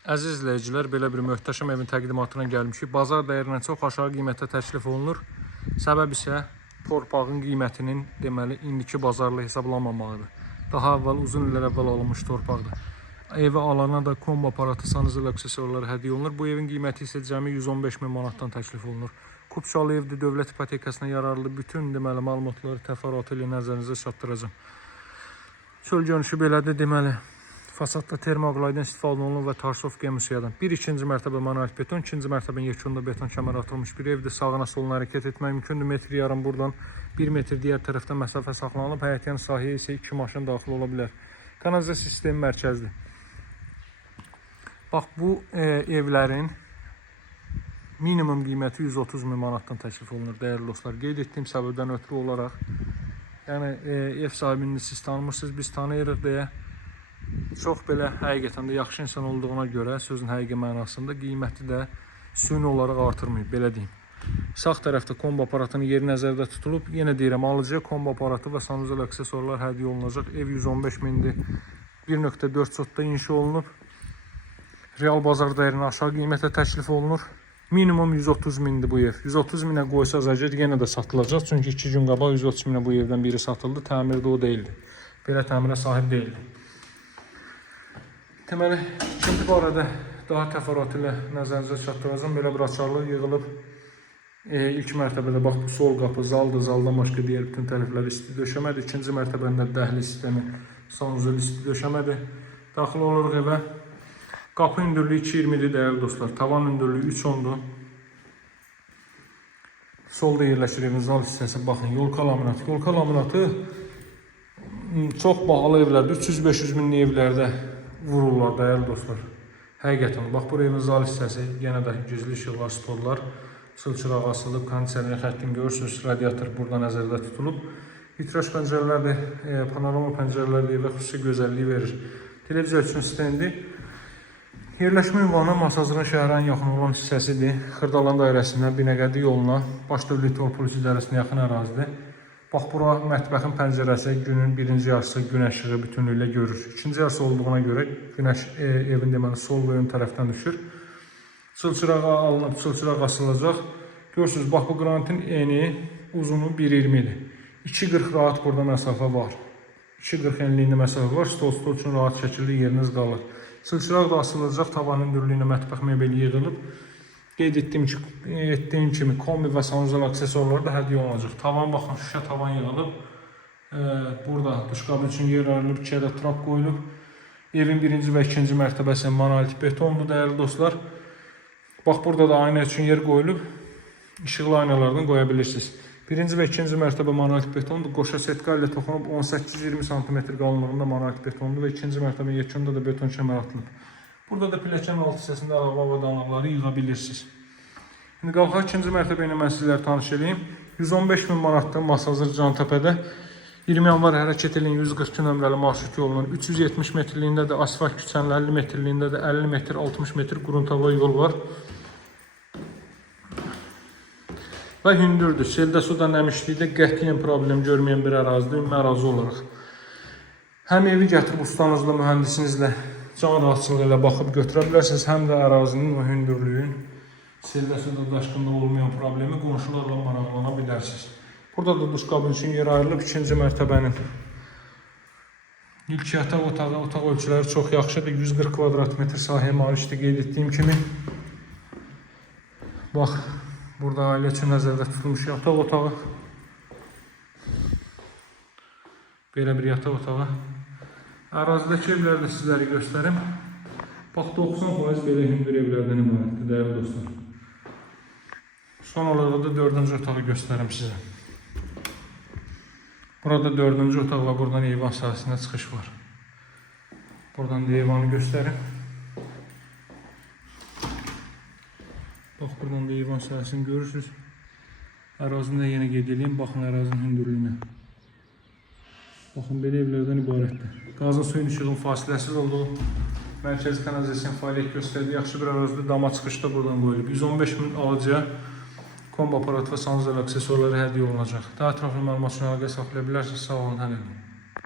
Əziz izləyicilər, belə bir möhtəşəm evin təqdimatına gəlmişik. Bazar dəyərindən çox aşağı qiymətə təklif olunur. Səbəb isə torpağın qiymətinin deməli indiki bazarla hesablanmamağıdır. Daha əvvəl uzun illər əvvəl alınmış torpaqdır. Evi alana da kombo aparatı, sanuzel aksesuarları hədiyyə olunur. Bu evin qiyməti isə cəmi 115 min manatdan təklif olunur. Kupçalı evdir, dövlət ipotekasına yararlı bütün deməli məlumatları təfərrüatı ilə nəzərinizə çatdıracağım. Çöl görünüşü belədir deməli. Fasadda termoqlaydan istifadə olunur və Tarsovka müsəyyədən. Bir ikinci mərtəbə manuel beton, ikinci mərtəbənin yekunda beton kəməri atılmış bir evdir. Sağına soluna hərəkət etmək mümkündür. Metr yarım buradan, 1 metr digər tərəfdən məsafə saxlanılıb. Həyətyan sahəyə isə 2 maşın daxil ola bilər. Kanalizasiya sistemi mərkəzdir. Bax, bu evlərin minimum qiyməti 130 min manatdan təklif olunur, dəyərli dostlar. Qeyd etdiyim səbəbdən ötürü olaraq, yəni ev sahibini siz tanımırsınız, biz tanıyırıq deyə çox belə həqiqətən də yaxşı insan olduğuna görə sözün həqiqi mənasında qiyməti də süni olaraq artırmayıb, belə deyim. Sağ tərəfdə kombo aparatının yeri nəzərdə tutulub. Yenə deyirəm, alıcıya kombo aparatı və sanuzel aksesuarlar hədiyyə olunacaq. Ev 115 mindir. 1.4 sotda inşa olunub. Real bazar dəyərinə aşağı qiymətə təklif olunur. Minimum 130 mindir bu ev. 130 minə qoysaz əgər yenə də satılacaq. Çünki 2 gün qabaq 130 minə bu evdən biri satıldı. Təmirdə o deyildi. Belə təmirə sahib deyildi. Deməli, ikinci barədə daha təfərrüatı ilə nəzərinizə çatdıracağım. Belə bir açarlıq yığılıb. İlk mərtəbədə bax, bu sol qapı zaldır. Zaldan başqa digər bütün tərəfləri isti döşəmədir. İkinci mərtəbəndə dəhliz sistemi, sanuzel isti döşəmədir. Daxil oluruq evə. Qapı hündürlüyü 2.20-dir dəyərli dostlar. Tavan hündürlüyü 3.10-dur. Solda yerləşir evin zal hissəsi. Baxın, yolka laminatı. Yolka laminatı çox bahalı evlərdə, 300-500 minlik evlərdə vururlar dəyərli dostlar. Həqiqətən, bax, bu evin zal hissəsi, yenə də gizli işıqlar, sporlar, sılçıraq asılıb, kondisioner xəttini görürsünüz, radiator burada nəzərdə tutulub. Vitraj pəncərələrdir, panorama pəncərələrdir, evə xüsusi gözəlliyi verir. Televiziya üçün stendi. Yerləşmə ünvanı Masazırın şəhərən yaxın olan hissəsidir. Xırdalan dairəsindən Binəqədi yoluna, Baş Dövlət Yol Polis İdarəsinə yaxın ərazidir. Bax, bura mətbəxin pəncərəsi, günün birinci yarısı günəş işığı bütünlüklə görür. İkinci yarısı olduğuna görə günəş evin deməli sol və ön tərəfdən düşür. Çılçırağa alınıb, çılçıraq asılacaq. Görürsünüz, bax, bu qranitin eni, uzunu 1.20-dir. 2.40 rahat burada məsafə var. 2.40 enliyində məsafə var. Stol üçün rahat şəkildə yeriniz qalır. Çılçıraq da asılacaq, tavan hündürlüyünə mətbəx mebeli yığılıb. Qeyd etdiyim kimi kombi və sanuzel aksesuarları da hədiyyə olunacaq. Tavan, baxın, şüşə tavan yığılıb. Burada duşqabı üçün yer ayrılıb, 2 ədəd trap qoyulub. Evin birinci və ikinci mərtəbəsi manuel betondur, dəyərli dostlar. Bax, burada da ayna üçün yer qoyulub. İşıqlı aynalardan qoya bilirsiniz. Birinci və ikinci mərtəbə manuel betondur. Qoşa setka ilə toxunub 18-20 cm qalınlığında manuel betondur və ikinci mərtəbə yekunda da beton kəmər atılıb. Burada da pilləkən alt hissəsində əlavə avadanlıqları yığa bilirsiniz. İndi qalxaq ikinci mərtəbə ilə mən sizlərlə tanış edeyim. 115 min manatdır Masazır Cantəpədə. 20 yanvar hərəkət edin 142 nömrəli marşrut yolunun 370 metrliyində də asfalt küçənin 50 metrliyində də 50 metr, 60 metr quruntava yol var. Və hündürdür. Seldə suda nəmişlikdə qətiyyən problem görməyən bir ərazidir, ümumi ərazi olaraq. Həm evi gətirib ustanızla, mühəndisinizlə can rahatçılığı ilə baxıb götürə bilərsiniz, həm də ərazinin və hündürlüyün seldə suda daşqında olmayan problemi qonşularla maraqlana bilərsiniz. Burada da duşqabın üçün yer ayrılıb, ikinci mərtəbənin ilk yataq otağı, otaq ölçüləri çox yaxşıdır. 140 kvadrat metr sahəyə malikdir, qeyd etdiyim kimi. Bax, burada ailə üçün nəzərdə tutulmuş yataq otağı. Belə bir yataq otağı. Ərazidəki evləri də sizləri göstərim. Bax, 90% belə hündür evlərdən ibarətdir, dəyərli dostlar. Son olaraq da 4-cü otağı göstərim sizə. Burada 4-cü otaq və buradan eyvan sahəsinə çıxış var. Buradan da eyvanı göstərim. Bax, buradan da eyvan sahəsini görürsünüz. Ərazini də yenə qeyd edeyim. Baxın ərazinin hündürlüyünə. Baxın, belə evlərdən ibarətdir. Qazın suyun işığın fasiləsiz olduğu mərkəzi kanalizasiyanın fəaliyyət göstərdiyi yaxşı bir ərazidə dama çıxışda buradan qoyulub. 115 min alıcıya kombo aparatı və sanuzel aksesuarları hədiyyə olunacaq. Daha ətraflı məlumat üçün əlaqə saxlaya bilərsiniz. Sağ olun, həll edin.